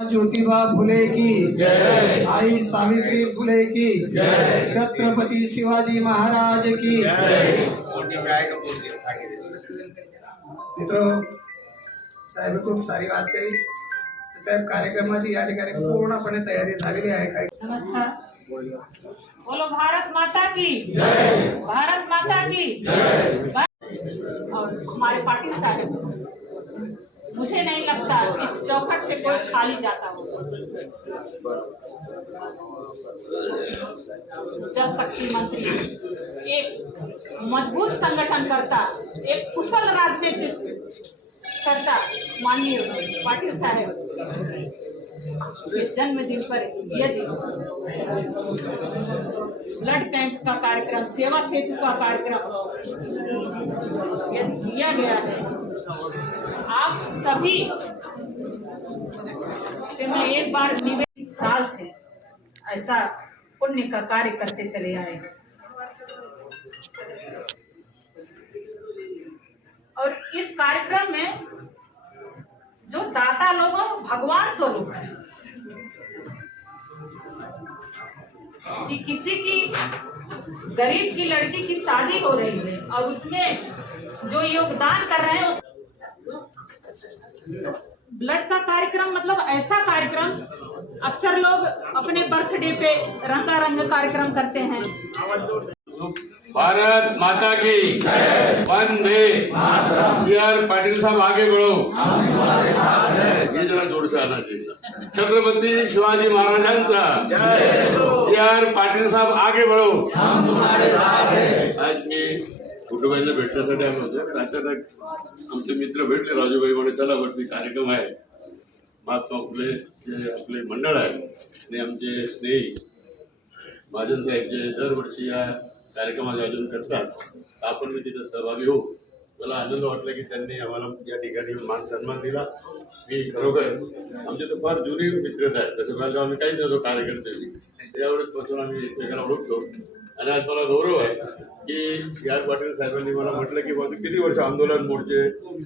ज्योतिबा फुले की जय, आई सावित्री फुले की जय, छत्रपति शिवाजी महाराज की जय। मित्रों, साहेब खूप सारी बात करी। साहेब कार्यक्रमाची या ठिकाणी पूर्णपणे तयारी झालेली आहे। काय नमस्कार, बोलो भारत माता की जय, भारत माता की जय। और हमारे पाटिल साहब, मुझे नहीं लगता इस चौखट से कोई खाली जाता हो। जल शक्ति मंत्री, एक मजबूत संगठन करता, एक कुशल राजनीति करता माननीय पाटिल साहब के जन्मदिन पर यदि ब्लड कैंप का कार्यक्रम, सेवा सेतु का कार्यक्रम यदि किया गया है, आप सभी से मैं एक बार निवेदन, साल से ऐसा पुण्य का कार्य करते चले आए हैं और इस कार्यक्रम में जो दाता लोगों भगवान स्वरूप है कि किसी की गरीब की लड़की की शादी हो रही है और उसमें जो योगदान कर रहे हैं, ब्लड का कार्यक्रम मतलब ऐसा कार्यक्रम अक्सर लोग अपने बर्थडे पे रंगारंग कार्यक्रम करते हैं। भारत माता की जय, वंदे मातरम। सीआर पाटिल साहब आगे बढ़ो, ये जरा जोर से आना चाहिए। छत्रपति शिवाजी महाराजांचा जय, सीआर पाटिल साहब आगे बढ़ो, हम तुम्हारे साथ हैं। आज मी कुटुंबाला भेटण्यासाठी आलो होतो, पण अचानक आमचे मित्र भेटले, राजूभाई म्हणे चला वरती कार्यक्रम आहे। महात्मा फुले जे आपले मंडळ आहे आणि आमचे स्नेही महाजन साहेब जे दरवर्षी या कार्यक्रमाचे आयोजन करतात, आपण मी तिथे सहभागी होऊ। मला आनंद वाटला की त्यांनी आम्हाला या ठिकाणी मान सन्मान दिला। मी खरोखर आमचे तर फार जुनी मित्रता आहे, तसं बघायला आम्ही काहीच नव्हतो कार्यकर्त्यांनी, त्यावेळेस पासून आम्ही एकमेकांना ओळखतो। आणि आज मला गौरव आहे की याच पाटील साहेबांनी मला म्हटलं की बाबा किती वर्ष आंदोलन मोर्चे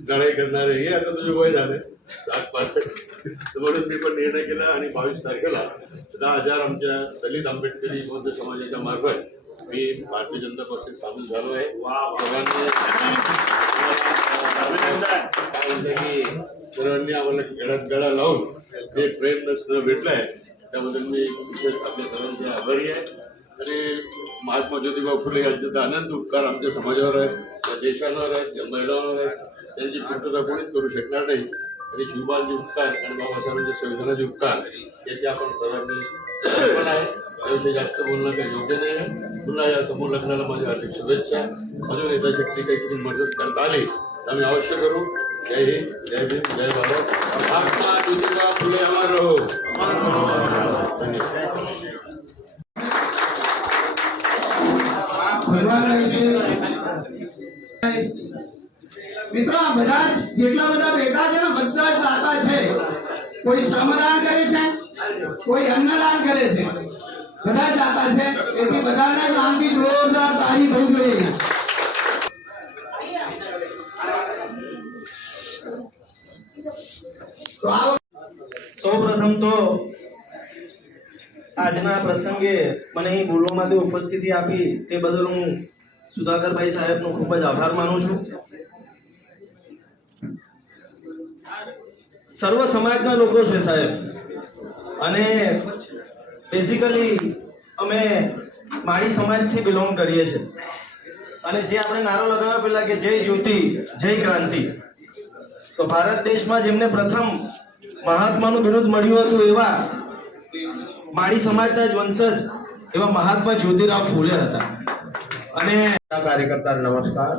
लढाई करणारे, हे आता तुझे वय झाले 60-65, म्हणून मी पण निर्णय केला आणि 22 तारखेला 10,000 आमच्या दलित आंबेडकरी बौद्ध समाजाच्या मार्फत मी भारतीय जनता पक्षात सामील झालो आहे। सगळ्यांनी काय म्हणते की सर्वांनी आम्हाला गळ्यात गळा लावून हे प्रयत्न भेटलाय, त्याबद्दल मी विशेष आपल्या सर्वांचे आभारी आहे। आणि महात्मा ज्योतिबा फुले यांचे अनंत उपकार आमच्या समाजावर आहेत, त्या देशावर आहेत, त्या महिलांवर आहेत, त्यांची पूर्तता कोणीच करू शकणार नाही। आणि शिवबांचे उपकार आणि बाबासाहेबांच्या संविधानाचे उपकार याची आपण सर्वांनी पण आहे, त्याविषयी जास्त बोलणं काही योग्य नाही। पुन्हा या समूह लग्नाला माझ्या हार्दिक शुभेच्छा। अजून यथाशक्ती काही करून मदत करता आली तर आम्ही अवश्य करू। जय हिंद, जय भीम, जय भारत। महात्मा ज्योतिबा फुले अमर रहो। મિત્રો, બધા જેટલા બધા બેઠા છે ને, બધા જ દાતા છે। કોઈ શ્રમદાન કરે છે, કોઈ અન્નદાન કરે છે, બધા જ દાતા છે। તેથી બધાના નામથી જોરદાર તાળી થવી જોઈએ। સૌપ્રથમ તો આજના પ્રસંગે મને અહીં બોલવા માટે ઉપસ્થિતિ આપી તે બદલ હું સુધાકરભાઈ સાહેબનો ખૂબ જ આભાર માનું છું। સર્વ સમાજના લોકો છે સાહેબ, અને બેઝિકલી અમે માળી સમાજથી બિલોંગ કરીએ છીએ। અને જે આપણે નારો લગાવ્યો પેલા કે જય જ્યોતિ જય ક્રાંતિ, તો ભારત દેશમાં જેમને પ્રથમ મહાત્માનું બિરુદ મળ્યું હતું એવા માળી સમાજના જ વંશજ એવા મહાત્મા જ્યોતિરાવ ફૂલે હતા। અને कार्यकर्ता नमस्कार।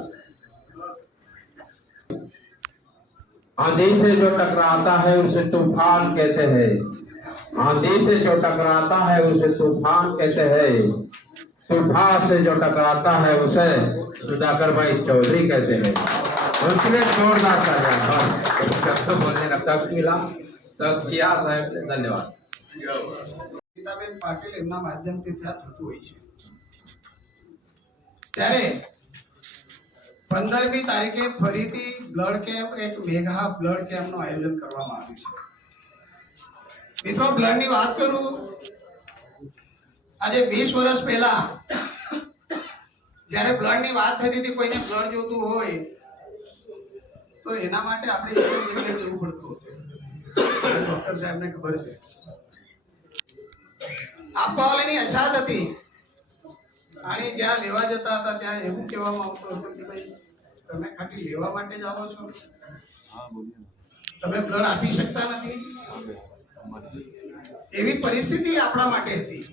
आंधी से जो टकराता है उसे तूफान कहते हैं, आंधी से जो टकराता है उसे तूफान कहते हैं, तूफान से जो टकराता है उसे सुधाकर भाई चौधरी कहते हैं। उसके जोरदार तालियां बोलने का तब मिला, तब किया साहब ने। धन्यवाद। ગીતાબેન પાટીલ એમના માધ્યમથી ત્યાં થતું હોય છે। ત્યારે 15મી તારીખે ફરીથી બ્લડ કેમ્પ, એક મેગા બ્લડ કેમ્પનું આયોજન કરવામાં આવ્યું છે। મિત્રો બ્લડની વાત કરું, આજે 20 વર્ષ પહેલા જ્યારે બ્લડની વાત થતી હતી, કોઈને બ્લડ જોતું હોય તો એના માટે આપણે એક જગ્યાએ જવું પડતું હતું. ડોક્ટર સાહેબને ખબર છે આપવાવાળાની અછત હતી, અને જ્યાં લેવા જતા હતા ત્યાં એવું કહેવામાં આવતું હતું કે ભાઈ તમે ખાલી લેવા માટે જ આવો છો, તમે બ્લડ આપી શકતા નથી. એવી પરિસ્થિતિ આપણા માટે હતી.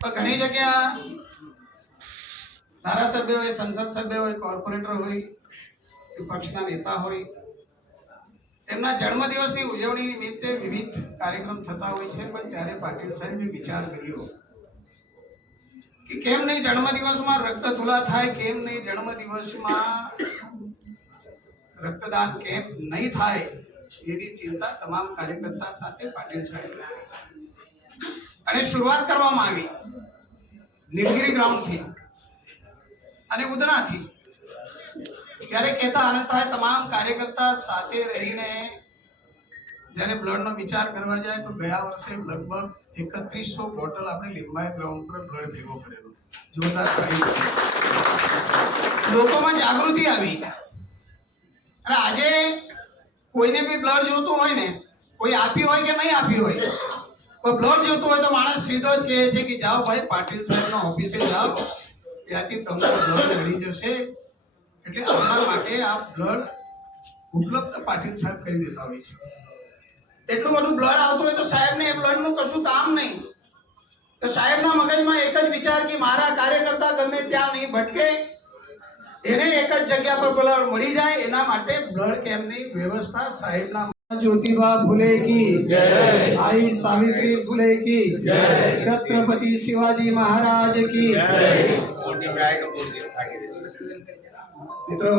પણ ઘણી જગ્યા ધારાસભ્ય હોય, સંસદ સભ્ય હોય, કોર્પોરેટર હોય, પક્ષના નેતા હોય, એમના જન્મદિવસની ઉજવણી નિમિત્તે વિવિધ કાર્યક્રમ થતા હોય છે. પણ ત્યારે પાટીલ સાહેબે વિચાર કર્યો કે કેમ નહીં જન્મદિવસમાં રક્ત તુલા થાય, કેમ નહીં જન્મદિવસમાં રક્તદાન કેમ્પ નહીં થાય, એવી ચિંતા તમામ કાર્યકર્તા સાથે પાટીલ સાહેબ અને શરૂઆત કરવામાં આવી નીલગિરી ગ્રાઉન્ડથી અને ઉધનાથી. ત્યારે કહેતા આનંદ થાય, તમામ કાર્યકર્તા સાથે રહીને જ્યારે બ્લડનો વિચાર કરવા જાય તો ગયા વર્ષે લગભગ 3100 બોટલ આપણે લીંબાયત ગ્રાઉન્ડ પર બ્લડ ભેગો કરેલો. જોરદાર લોકોમાં જાગૃતિ આવી. અને આજે કોઈને બી બ્લડ જોતું હોય ને, કોઈ આપ્યું હોય કે નહીં આપ્યું હોય, પણ બ્લડ જોતું હોય તો માણસ સીધો જ કહે છે કે જાઓ ભાઈ પાટીલ સાહેબના ઓફિસે જાઓ, ત્યાંથી તમને બ્લડ મળી જશે. એટલે અમારા માટે આ બ્લડ ઉપલબ્ધ પાટીલ સાહેબ કરી દેતા હોય છે. એટલું બધું બ્લડ આવતું હોય તો સાહેબને એ બ્લડનું કશું કામ નહીં. તો સાહેબના મગજમાં એક જ વિચાર કે મારા કાર્યકર્તા ગમે ત્યાં નહીં ભટકે, એને એક જ જગ્યા પર બ્લડ મળી જાય, એના માટે બ્લડ કેમ્પની વ્યવસ્થા સાહેબના. ज्योतिबा फुले की जय, आई सावित्री फुले की जय, छत्रपति शिवाजी महाराज की जय. મિત્રો